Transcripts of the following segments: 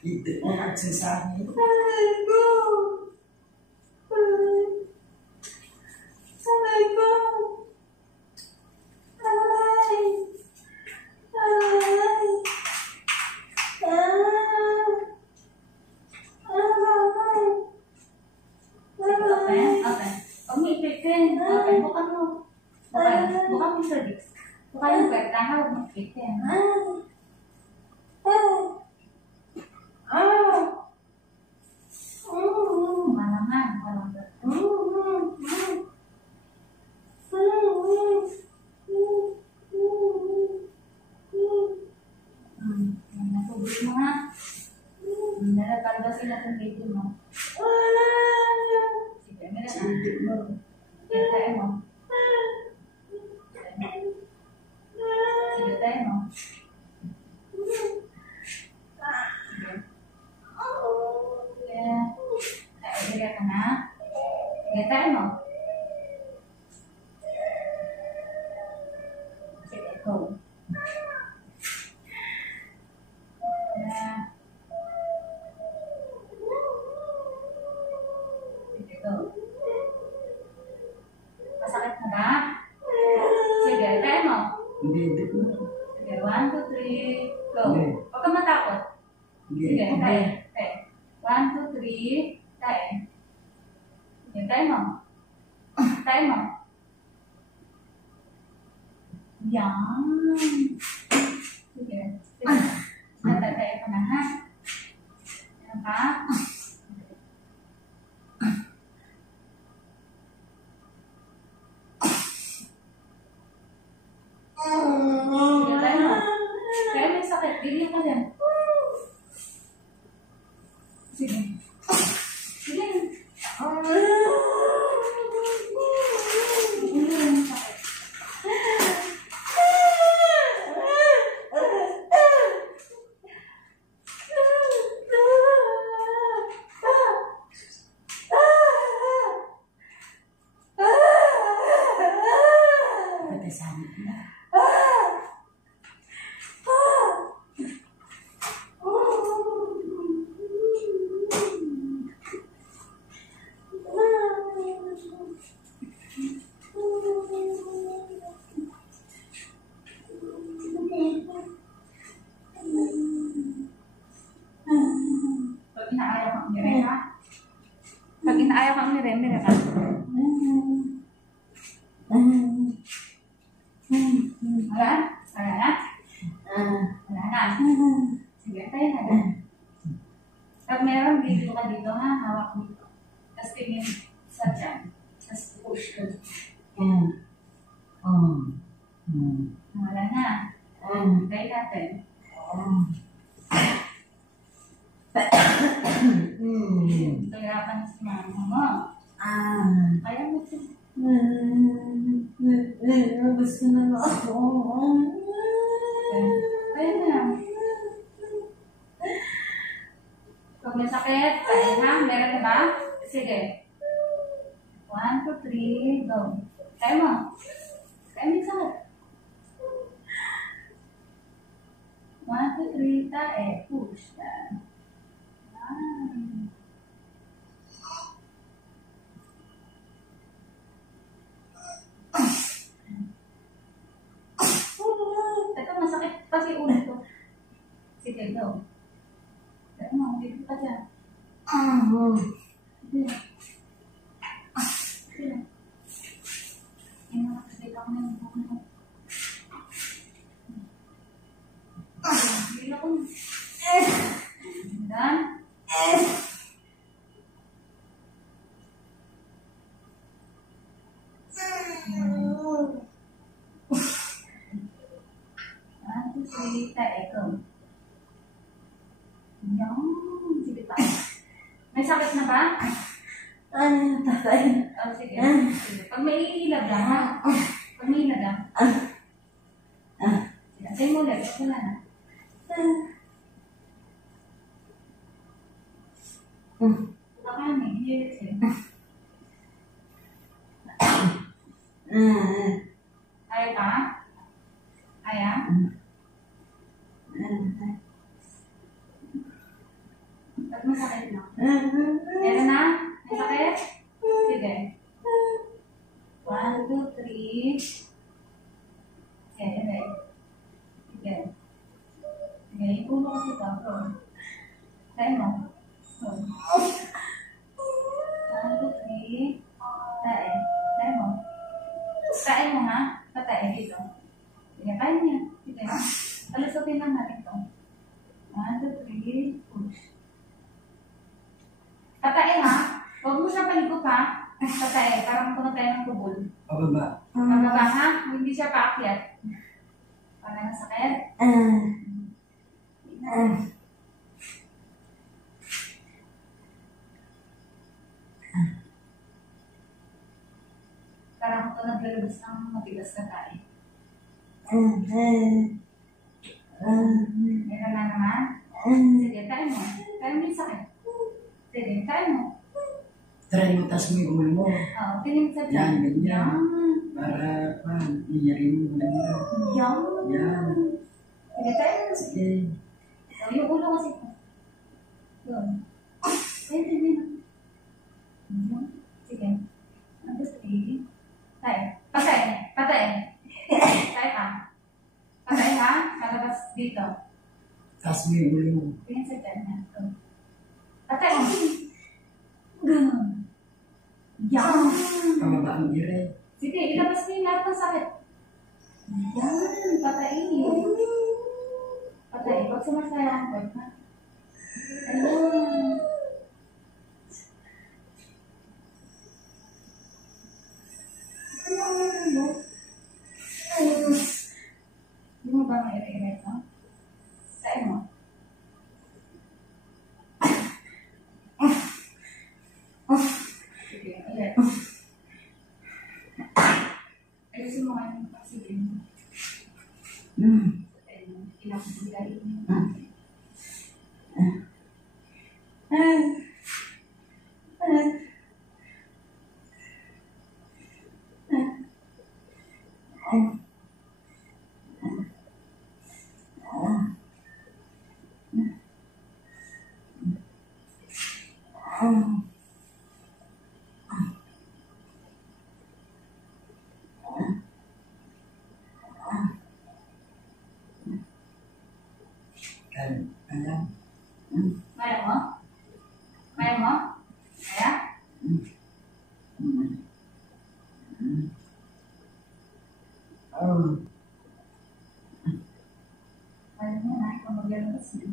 Itu orang sesama. Bukan bisa di, bukan yang bertahan maksudnya. Malaman, malaman. Natubos mo nga. Nalatalbasin natin dito mo. Sige, meron na. Sige, tayo mo. Sige, tayo mo. Sige, ka na. Sige, tayo mo. Sige, go. Sige, go. Masakit na ba? Sige, tayo mo. Hindi. Sige, 1, 2, 3, go. Huwag kang matakot. Sige, tayo. 1, 2, 3, tayo. Sige, tayo mo. Tayo mo. Yan. Sige. Sige. Natataya ka na, ha? Yan pa. Sige, tayo mo. Kaya may sakit. Bigyan ka dyan. Sige. Sige. Pag inaayaw kang nire-mire ka. Wala? Wala na? Wala na? Sige, tayo na ba? Pag meron, dito ka dito ha, hawak dito. Tapos tingin sa dyan. Tapos push ka. Wala na. Tayo natin. Hirapan si mama mo. Kaya mo ito. Gusto na ako. Kaya na. Pag may sakit, kaya na. Meron na ba? Sige. 1, 2, 3, go. Kaya mo. Kaya may sakit. 1, 2, 3, tae. Push. Ito, masakit pa si ulo ko. Sige, go. Kaya mo, dito ka dyan. Sige. Sige. Hindi mo nakasita ko na yung buko mo. Hindi ako na. Dan. Kita eko. Yan. Sige pa. May sakit na ba? Tatay. Oh, sige. Sige. Pag may iilab lang, ha? Pag may iilab lang. Sige. Say mo ulit. Wala na. Baka hirit eh. Ayaw ka? Ayaw? Meron na? May sakit? Sige. 1, 2, 3. Sige. Sige. Sige. Ipuno kasi ito. Tayo mo. 1, 2, 3. Tayo. Tayo mo. Tayo mo ha? Patayo dito. Sige. Tayo niya. Sige. Palusutin lang natin ito. 1, 2, 3. Push. Patayo ha? Huwag mo siya palikot ha? Patayo. Parang puno tayo ng tubol. Pababa. Pababa ha? Hindi siya paakyat. Para nasakit. Parang ito naglalabas ng matigas na tayo. Meron na naman. Sige, tayo mo. Tayo mo yung sakit. Sige, tayo mo. Try mo, tas mo yung ulo mo. Oo, tingin sa Yan, dyan. ganyan. Para, iyarin mo ganda. Yan. Yan. Sige, tayo mo. Sige. So, yung ulo kasi ito. Yun. Sige. Sige. 1, 2, 3. Tayo. Patay. Patay. Tayo ka. Patay ha? Malabas dito. Tas mo yung ulo mo. Tingin sa dyan. Patay. Ganun. Yan. Pababa ang iray. Sige, ilabas mo yung lahat ng sakit. Yan. Patay. Patay. Huwag sumasaya ang word, ha? Ayun. Hindi mo ba ma-ire-ire ito? Tayo mo. Sige, ulit. Ayusin mo nga yung pasilin mo. Ilang bilay mo. Ayan. Kaya mo? Kaya mo? Kaya? Kaya mo na, ikaw maglalabas na.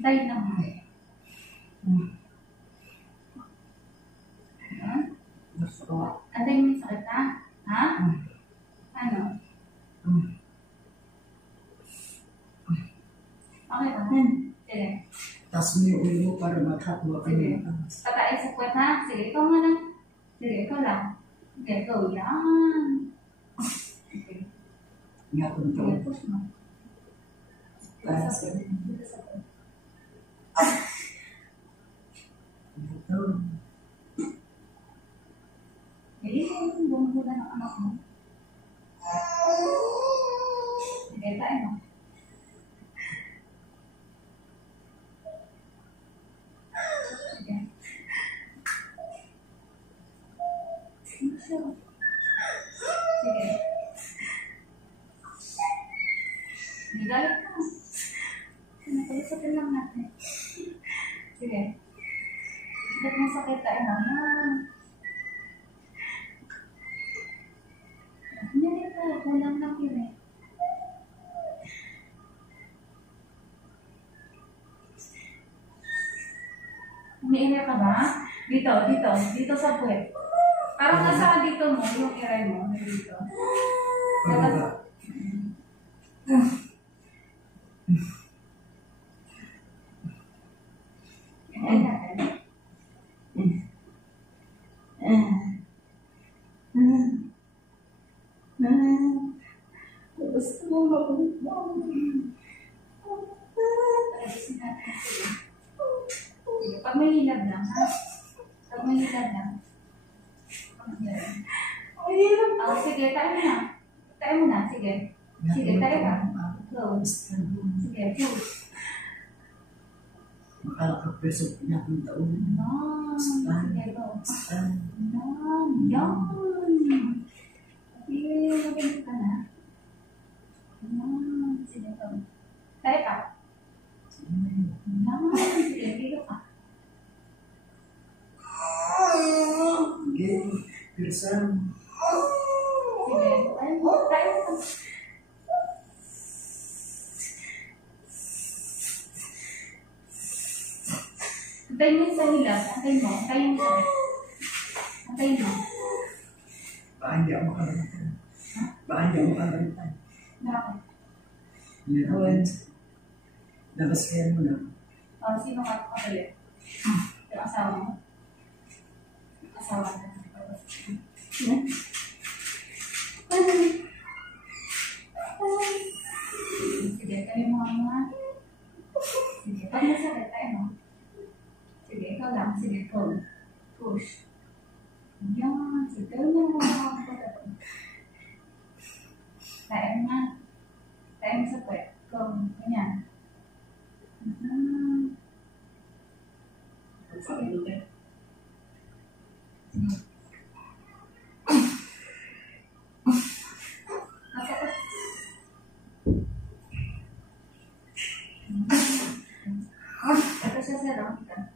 Tayo naman. Antay mo yung sakit ha? Ha? Ano? Okay ba? Sige. Tas mo yung ulo mo para makatwa ka Sige. na. Patayin sa puwet ha? Sige, ikaw nga lang. Sige, ikaw lang. Sige, ikaw. Yan. Okay. Nga kung to. Sige, push mo. Dito sa Tas. puwet. Dito sa puwet. Ito. Hindi mo bumula ng anak mo. Sige, tayo mo. Sige. Sige. Hindi galit ka. Pinapalusatin lang natin. Sige. Ba't masakit tayo mo? Yan. Hindi ka. Kulang lang yun eh. Umiiyak ka ba? Dito, dito. Dito sa puwet. Parang nasa dito mo, yung iray mo. Dito. Pababa. Yan natin. Gusto mo mabuhay. Ayusin natin. Sige. Sige. Pag may hilab lang, ha? Pag may hilab lang. Ay, hirap. Oh, sige, tayo mo na. Tayo mo na, sige. Sige, tayo ka. Go. Sige, push. Makalakapweso pinakang taon. Sige, go. Yan. Sige, magaling ka na. Sige, go. Tayo ka. Sige, dito ka. Sige, Pirsan. Sige, tayo ka. Antayin mo sa hilap. Antayin mo. Antayin mo sakit. Antayin mo. Baka hindi ako makalimutan. Baka hindi ako makalimutan. Bakit? Yun. Labas kaya mo na. Sino ka kapatid? Yung asawa mo? Yung asawa na. Sige, tayo mo nga. Sige, pag masakit tayo mo. Sige, ikaw lang. Sige, pull. Push. Yan. Sige, tayo mo. Tayo nga. Tayo mo sa puwet. Go. Ganyan. Sige. Masakit. Ito siya sa round ka.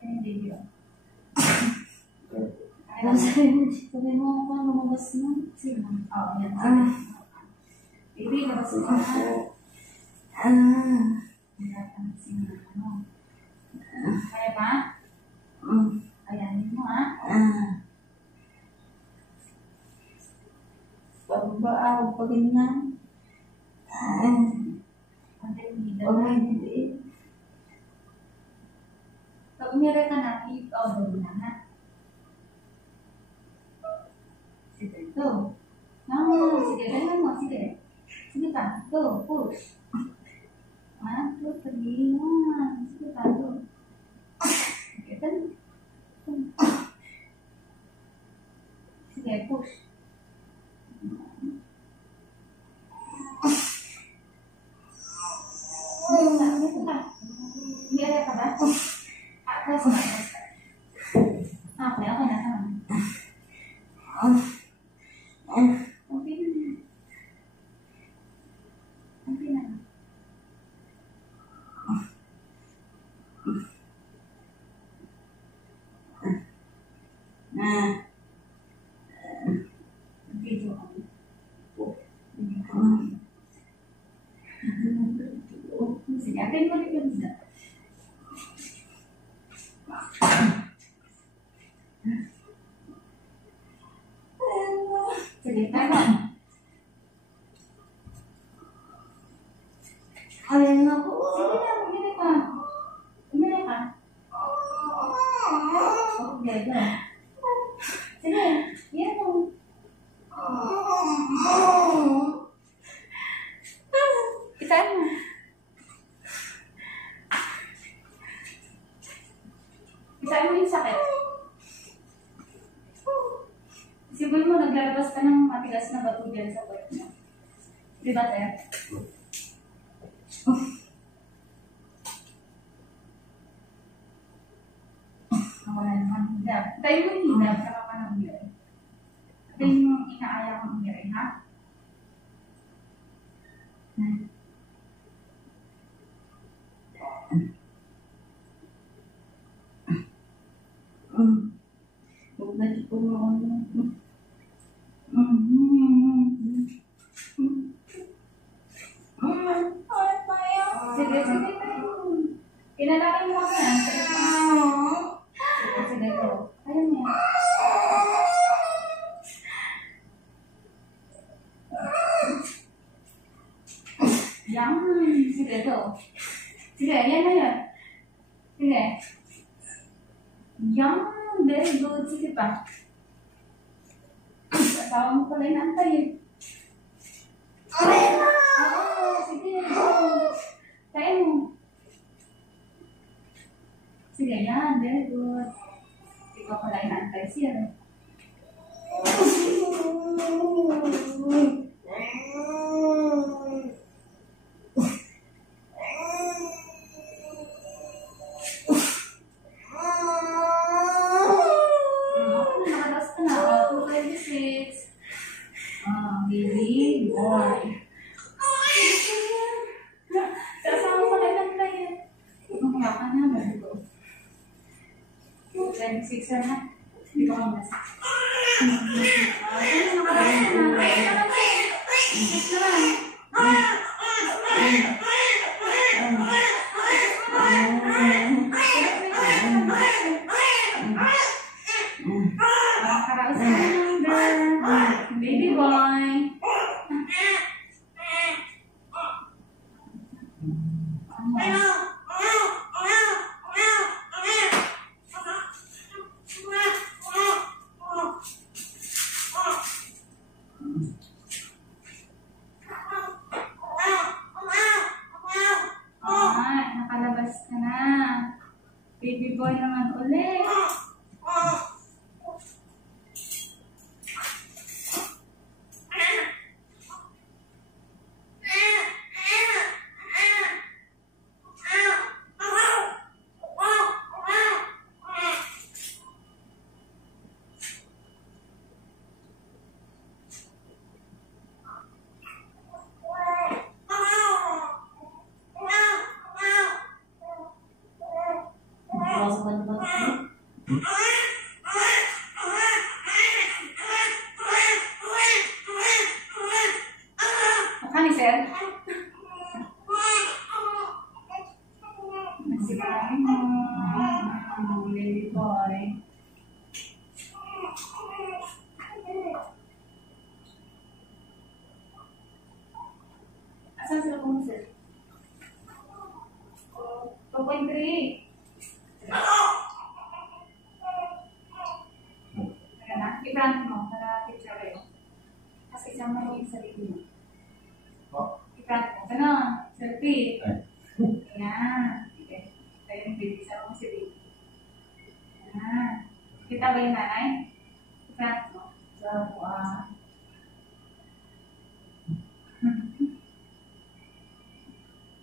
Hindi yun. Sabi mo ako lumabas na. Sino? Oo, yan. Baby, labas mo na. Kaya ba? Ayan mo ha. Pababa ako pa ganyan. Hindi. Pag umira ka na, i-order mo na ha. Sige, go. Sige, ganyan mo. Sige. Sige pa. Go, push. 1, 2, 3, 1. Sige pa, go. Sige, ganyan. Sige, push. Ito pa. Umira ka ba? Press na. Okay, okay na. Okay na. Okay na. Video ako. Sige, atin mo rin yung isa. Sige, tayo. Ayun na po. Sige na, umili ka. Umili ka. Okay, go. Sige, yan mo. Itain mo. Itain mo yung sakit. Isipin mo, naglalabas ka ng matigas na bato dyan sa puwet mo. Di ba, Ter? Ako na naman hidap. Tayo mo yung hidap, saka ka nang umiray. Ito yung inaaya kong umiray, ha? Bakit po mo Sige, sige, tayo. Pinalaki mo kasi yan. Sige, sige, go. Ayaw mo yan. Yan. Sige, go. Sige, yan na yan. Sige. Yan. Very good. Sige pa. Asawa mo pala inaantay. Sige. Tayo mo. Sige, yan. Very good. Ikaw pala inaantay siya. Baby boy. Sasama pa kayo ng player. Kumaya ka na, baby ko. 26 na. Dito ka mas. Baby boy. Nakalabas ka na. Baby boy naman ulit. Makani, sir? Masikain mo. Baby boy. Asan sila kung sir? 2.3. I-brand mo para picture kayo. Kasi isama mo yung sarili mo. I-brand mo. Ganon. Selfie. Ayan. Okay. Tayo yung baby. Sama mo si baby. Ayan. Kita ba yung nanay? I-brand mo. So,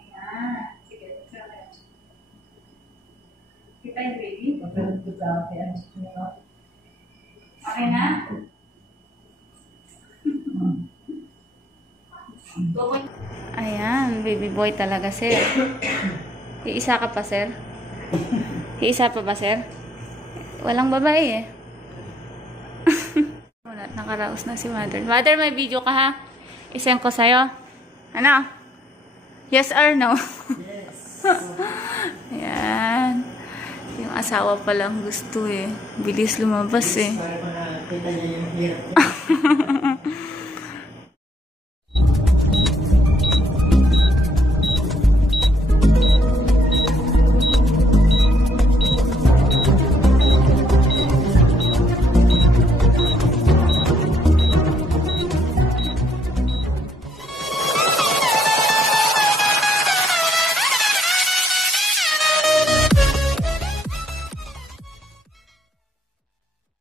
ayan. Sige. Picture kayo. Kita yung baby. Okay na? Ayan, baby boy talaga, sir. Iisa ka pa, sir? Iisa pa ba, sir? Walang babae, eh. Wala, nakaraos na si mother. Mother, may video ka, ha? Isend ko sa'yo. Ano? Yes or no? Yes. Ayan. Yung asawa palang gusto, eh. Bilis lumabas, eh. Para makakita niya yung hirap.